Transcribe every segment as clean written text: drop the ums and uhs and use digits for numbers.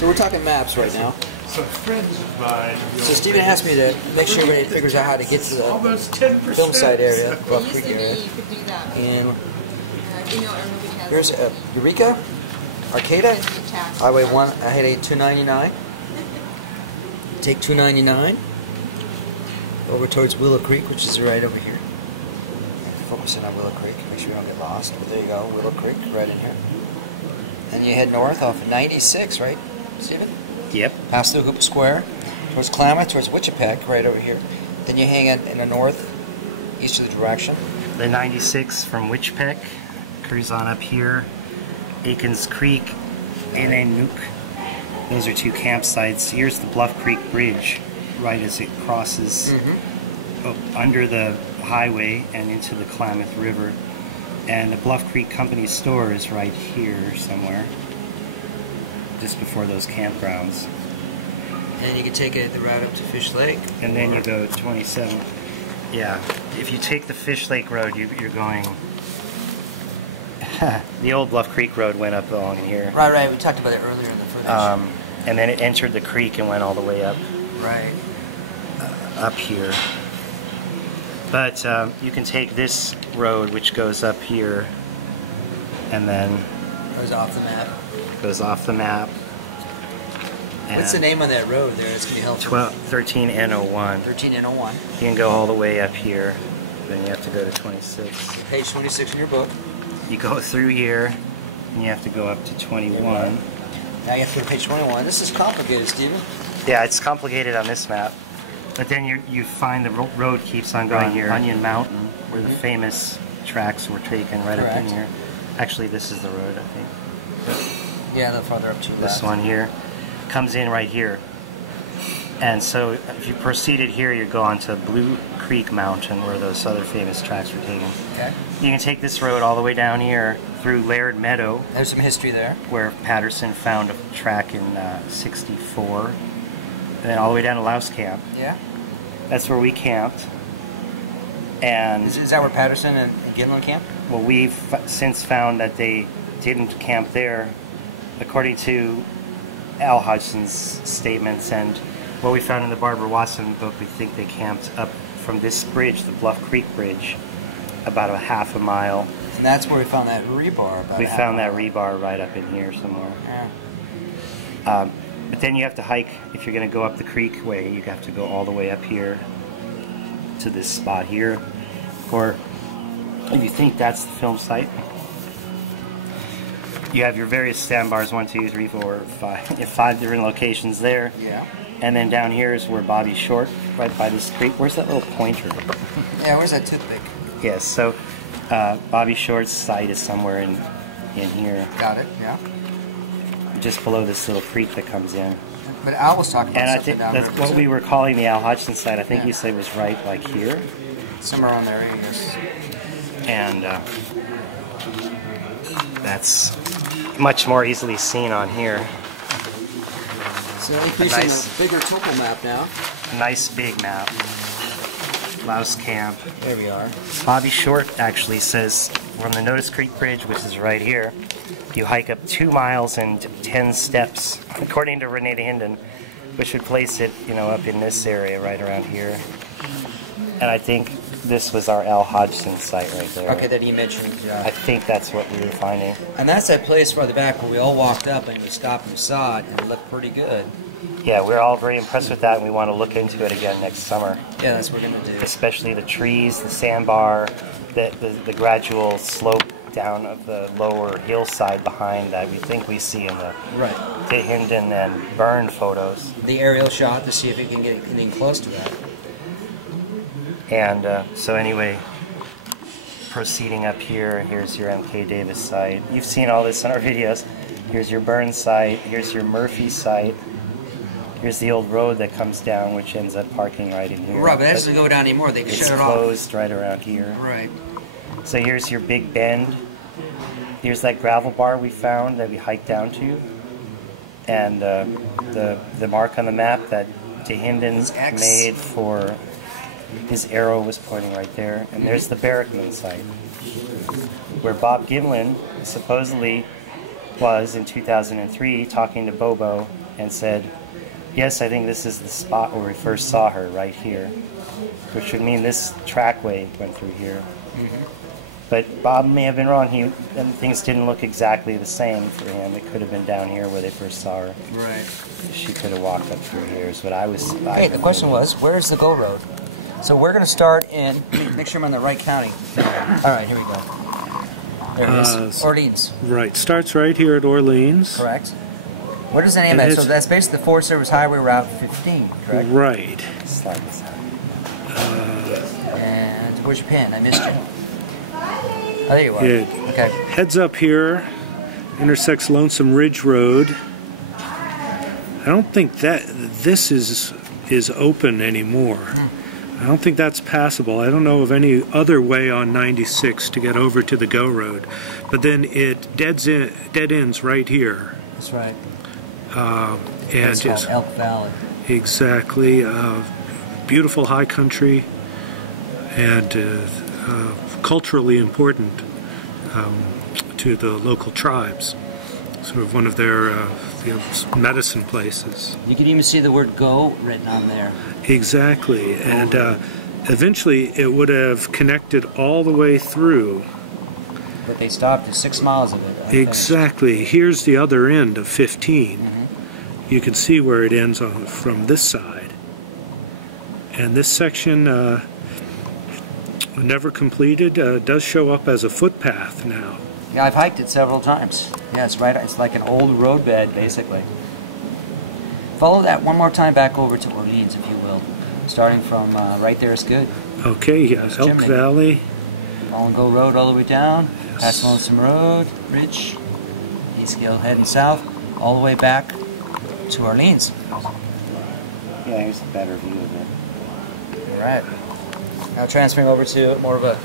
So we're talking maps right now. So friends of mine. So Stephen asked me to make sure everybody figures out how to get to the almost 10%. film site area, Bluff Creek You area. could do that. And You know, everybody has here's Eureka, Arcata, Highway 1, I hit 299. Take 299 over towards Willow Creek, which is right over here. Focusing on Willow Creek, make sure we don't get lost. But there you go, Willow Creek, right in here. And you head north off of 96, right, Stephen? Yep. Pass through Hooper Square, towards Klamath, towards Weitchpec, right over here. Then you hang in the north, easterly direction. The 96 from Weitchpec, cruise on up here, Aikens Creek, Inanuk. Those are two campsites. Here's the Bluff Creek Bridge, right as it crosses under the highway and into the Klamath River. And the Bluff Creek Company store is right here somewhere, just before those campgrounds. And you can take the route up to Fish Lake. And then you go 27. Yeah, if you take the Fish Lake Road, you're going... the old Bluff Creek Road went up along here. Right, we talked about it earlier in the footage. And then it entered the creek and went all the way up. Right. Up here. But you can take this road, which goes up here, and then... Goes off the map. Goes off the map. What's the name of that road there? It's going to be helpful. 13N01. 13N01. You can go all the way up here, then you have to go to 26. Page 26 in your book. You go through here, and you have to go up to 21. Now you have to go to page 21. This is complicated, Stephen. Yeah, it's complicated on this map. But then you find the road keeps on going here. Onion Mountain, where the famous tracks were taken right up in here. Actually, this is the road, I think. Yeah, a little farther up to your left. This one here comes in right here. And so if you proceeded here, you go on to Blue Creek Mountain, where those other famous tracks were taken. Okay. You can take this road all the way down here through Laird Meadow. There's some history there. Where Patterson found a track in 64. And then all the way down to Louse Camp. Yeah. That's where we camped. And is that where Patterson and Gillen camped? Well, we've since found that they didn't camp there, according to Al Hodgson's statements and what we found in the Barbara Watson book. We think they camped up from this bridge, the Bluff Creek Bridge, about a half a mile. And that's where we found that rebar. We found that rebar right up in here somewhere. Yeah. But then you have to hike, if you're going to go up the creek way, you have to go all the way up here to this spot here. Or if you think that's the film site, you have your various sandbars, 1, 2, 3, 4, 5. You have 5 different locations there. Yeah. And then down here is where Bobby Short, right by this creek. Where's that little pointer? Yeah, where's that toothpick? Yes, so Bobby Short's site is somewhere in here. Got it, yeah. Just below this little creek that comes in. But Al was talking about and something down there. And I think that's what we were calling the Al Hodgson site. I think you said was right like here. Somewhere on there, yes. And that's much more easily seen on here. So increasing a bigger topo map now. A nice big map. Louse Camp. There we are. Bobby Short actually says from the Notice Creek Bridge, which is right here, you hike up 2 miles and 10 steps, according to Renee Hinden, which would place it, up in this area right around here. And I think this was our Al Hodgson site right there. Okay, that he mentioned. I think that's what we were finding. And that's that place farther back where we all walked up and we stopped and saw it, and it looked pretty good. Yeah, we're all very impressed with that, and we want to look into it again next summer. Yeah, that's what we're going to do. Especially the trees, the sandbar, the gradual slope down of the lower hillside behind that we think we see in the Hinden and Byrne photos. The aerial shot to see if we can get anything close to that. And so anyway, proceeding up here, here's your MK Davis site. You've seen all this in our videos. Here's your Byrne site, here's your Murphy site. Here's the old road that comes down, which ends up parking right in here. Right, but that doesn't go down anymore. They can shut it off. It's closed right around here. Right. So here's your Big Bend. Here's that gravel bar we found that we hiked down to. And the mark on the map that DeHinden made for his arrow was pointing right there. And there's the Barrickman site, where Bob Gimlin supposedly was in 2003 talking to Bobo and said, yes, I think this is the spot where we first saw her, right here. Which would mean this trackway went through here. But Bob may have been wrong. And things didn't look exactly the same for him. It could have been down here where they first saw her. Right. She could have walked up through here is what I was... Okay, the question was, where's the Go Road? So we're going to start in, make sure I'm in the right county. All right, here we go. There it is, Orleans. Right, starts right here at Orleans. Correct. What is the name of that? So that's basically the Forest Service Highway Route 15, correct? Right. Slide this out. And where's your pen? I missed you. Oh, there you are. Yeah. Okay. Heads up here, intersects Lonesome Ridge Road. I don't think that this is open anymore. I don't think that's passable. I don't know of any other way on 96 to get over to the Go Road. But then it dead ends right here. That's right. And it's called Elk Valley. Exactly. Beautiful high country and culturally important to the local tribes. Sort of one of their medicine places. You can even see the word "go" written on there. Exactly, and eventually it would have connected all the way through. But they stopped at 6 miles of it. Exactly. Here's the other end of 15. You can see where it ends from this side. And this section, never completed, does show up as a footpath now. Yeah, I've hiked it several times. Yeah, it's right. It's like an old roadbed, basically. Follow that one more time back over to Orleans, if you will. Starting from right there is good. Okay, Elk Chimney. Valley. Long Go Road all the way down, past Lonesome Road, Ridge, East Hill heading south, all the way back to Orleans. Yeah, here's a better view of it. All right. Now transferring over to more of a...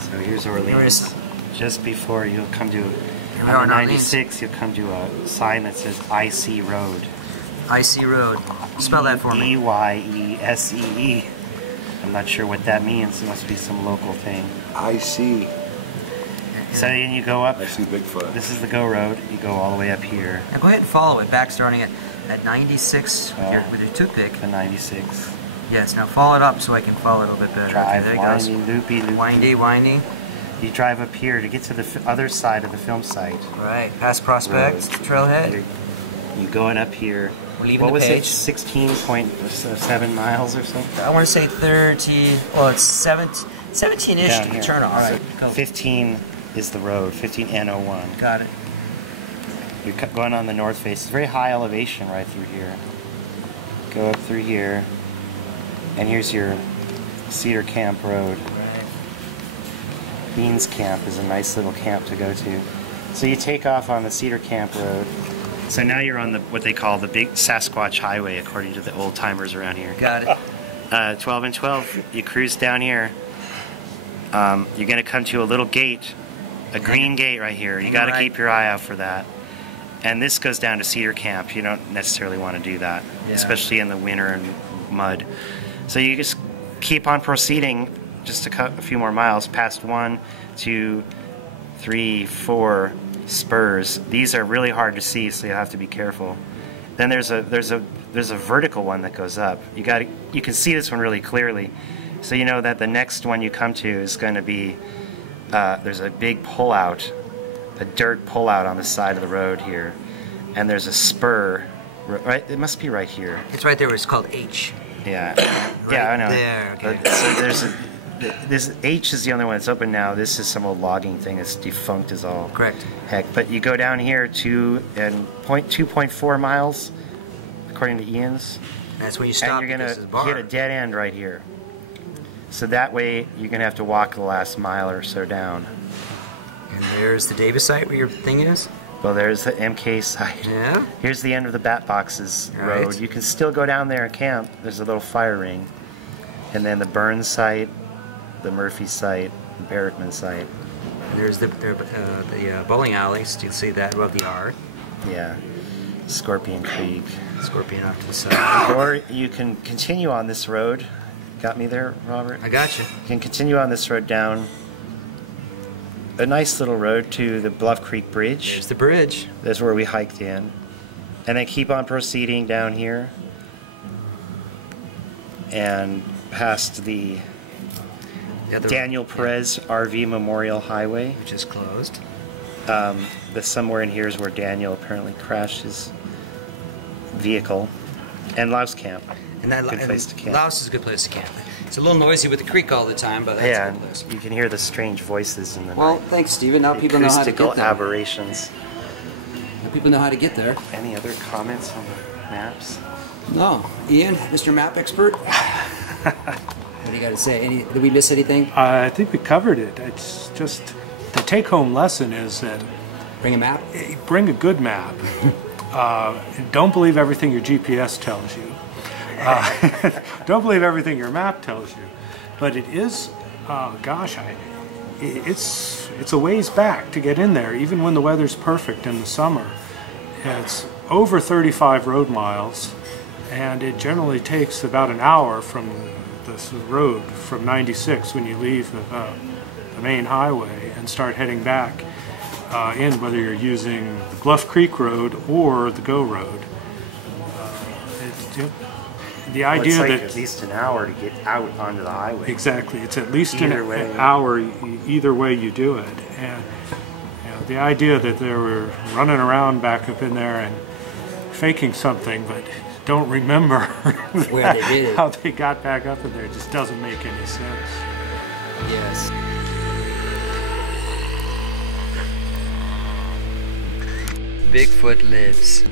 So here's Orleans. Just before you'll come to, on 96, you'll come to a sign that says IC Road. IC Road. Spell that for me. E-Y-E-S-E-E. I'm not sure what that means. It must be some local thing. I see. So then you go up. I see Bigfoot. This is the Go Road. You go all the way up here. Now go ahead and follow it back, starting at 96 with your toothpick. The 96. Yes, now follow it up so I can follow it a little bit better. Drive, okay, there windy, it goes. loopy. Windy, windy. You drive up here to get to the other side of the film site. Right, past Prospect, trailhead. You going up here. We're leaving what the was page. it? 16.7 miles or something? I want to say 30. Well, it's 17-ish Down to here. turn on. All right, go. 15 is the road. 15 N01. Got it. You're going on the north face. It's very high elevation right through here. Go up through here, and here's your Cedar Camp Road. Beans Camp is a nice little camp to go to. So you take off on the Cedar Camp Road. So now you're on what they call the Big Sasquatch Highway, according to the old timers around here. Got it. 12 and 12. You cruise down here. You're going to come to a little gate, a green gate right here. You got to keep your eye out for that. And this goes down to Cedar Camp. You don't necessarily want to do that, especially in the winter and mud. So you just keep on proceeding just a few more miles past 1, 2, 3, 4 spurs. These are really hard to see, so you have to be careful. Then there's a vertical one that goes up. You can see this one really clearly, so you know that the next one you come to is going to be there's a big pullout, a dirt pullout on the side of the road here, and there's a spur. Right, it must be right here. It's right there where it's called H. Yeah, Right yeah, I know. there, okay. So this H is the only one that's open now. This is some old logging thing that's defunct as all. Correct. Heck, but you go down here to 2.4 miles, according to Ian's. That's when you stop. And you're because gonna it's a bar. hit a dead end right here. So that way you're gonna have to walk the last mile or so down. And there's the Davis site where your thing is. Well, there's the MK site. Yeah. Here's the end of the Bat Boxes Right. road. You can still go down there and camp. There's a little fire ring. And then the Burns site, the Murphy site, the Barrickman site. And there's the bowling alleys. Do you see that above the R? Yeah. Scorpion Creek. Scorpion off to the side. Or you can continue on this road. Got me there, Robert? I got you. You can continue on this road down a nice little road to the Bluff Creek Bridge. There's the bridge. That's where we hiked in. And then keep on proceeding down here and past the Daniel Perez RV Memorial Highway, which is closed. Somewhere in here is where Daniel apparently crashed his vehicle. And Louse Camp. And that good place to camp. Louse is a good place to camp. It's a little noisy with the creek all the time, but that's a good place. You can hear the strange voices in the Well, night. thanks, Stephen. Now people know how to get Acoustical there. aberrations. Now people know how to get there. Any other comments on the maps? No. Ian, Mr. Map Expert? What do you got to say? Did we miss anything? I think we covered it. It's just the take-home lesson is that Bring a map? bring a good map. Don't believe everything your GPS tells you. Don't believe everything your map tells you. But it is, gosh, it's a ways back to get in there, even when the weather's perfect in the summer. It's over 35 road miles, and it generally takes about an hour from this road from 96 when you leave the main highway and start heading back in, whether you're using the Bluff Creek Road or the Go Road. The idea it's like that at least an hour to get out onto the highway. Exactly, it's at least Either an way. hour either way you do it, and the idea that they were running around back up in there and faking something, but don't remember Where they did it. how they got back up in there just doesn't make any sense. Yes. Bigfoot lives.